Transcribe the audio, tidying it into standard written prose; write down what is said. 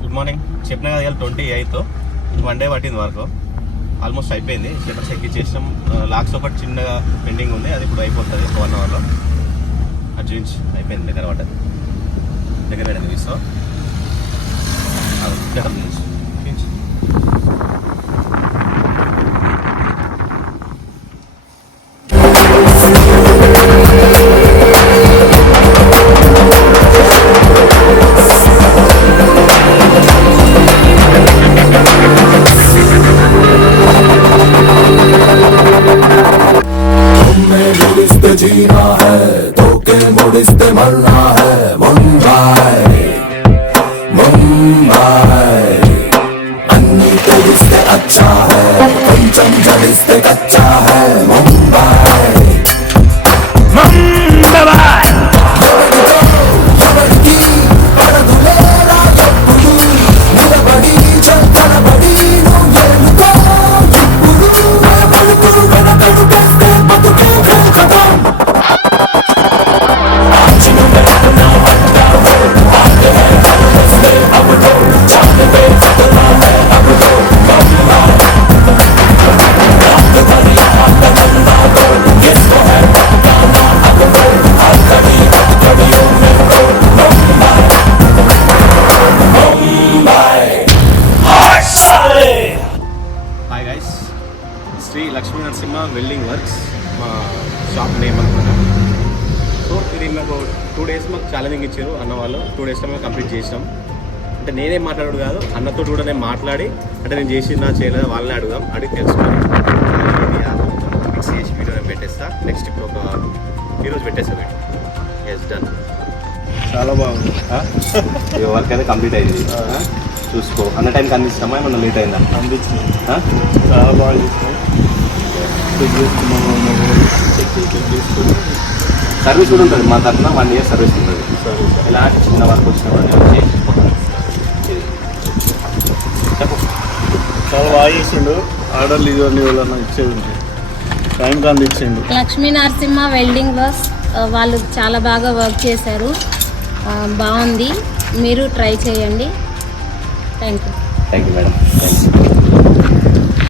Good morning. చెప్పిన కదా 28th 1 day పట్టింది వర్క్. ఆల్మోస్ట్ అయిపోయింది. షట్టర్స్ ఎక్కిచ్చేసాం. లాక్స్ ఒకటి చిన్నగా పెండింగ్ ఉంది, అది ఇప్పుడు అయిపోతుంది 1 అవర్లో. అది చూపించి అయిపోయింది. దగ్గర పడ్డది, దగ్గర పడింది. తీసుకో షట్టర్ నుంచి जीना है तो के मुड़िस्ते मरना है। मुंबई मुंबई अन्नी तेरिस्ते अच्छा है, कंचन जड़िस्ते कच्चा है। मुंबई मुंबई ఎవరికి పడదులేరా ఎప్పుడు నిలబడి చెక్కడబడి నువ్వేనుకో ఇప్పుడు పలుకు వెనకడు పెస్తే బతుకే కథం. Hi guys, Sri Lakshmi Narasimha welding works మా షాప్ నేమ్ అనుకున్నాను. సో ఇది మాకు 2 days మాకు ఛాలెంజింగ్ ఇచ్చారు అన్న వాళ్ళు. 2 daysలో మేము కంప్లీట్ చేసినాం. అంటే నేనేం మాట్లాడు కాదు, అన్నతో కూడా నేను మాట్లాడి, అంటే నేను చేసినా చేయలేదా వాళ్ళని అడుగుదాం, అడిగి తెలుసుకొని మిక్స్ చేసి వీడియో నేను పెట్టేస్తా. నెక్స్ట్ ఇప్పుడు ఈరోజు పెట్టేస్తా వీడియో. Yes done. చాలా బాగుంది. వర్క్ అయితే కంప్లీట్ అయింది. చూసుకో, అన్న టైంకి అందిస్తామా, ఏమన్నా లేట్ అయిందా? అందించింది, చాలా బాగా చేసినాం. చెక్ చేసుకుని సర్వీస్ కూడా ఉంటుంది మా తరఫున. 1 year సర్వీస్ ఉంటుంది. ఎలాంటి చిన్న వర్క్ వచ్చినా కూడా చేసి చెప్పు. చాలా బాగా చేసిండు. ఆర్డర్లు ఇవన్నీ వాళ్ళన్నా ఇచ్చేది ఉంటే టైంకి అందించిండు. లక్ష్మీ నరసింహ వెల్డింగ్ వర్క్స్ వాళ్ళు చాలా బాగా వర్క్ చేశారు. బాగుంది, మీరు ట్రై చేయండి. Thank you madam.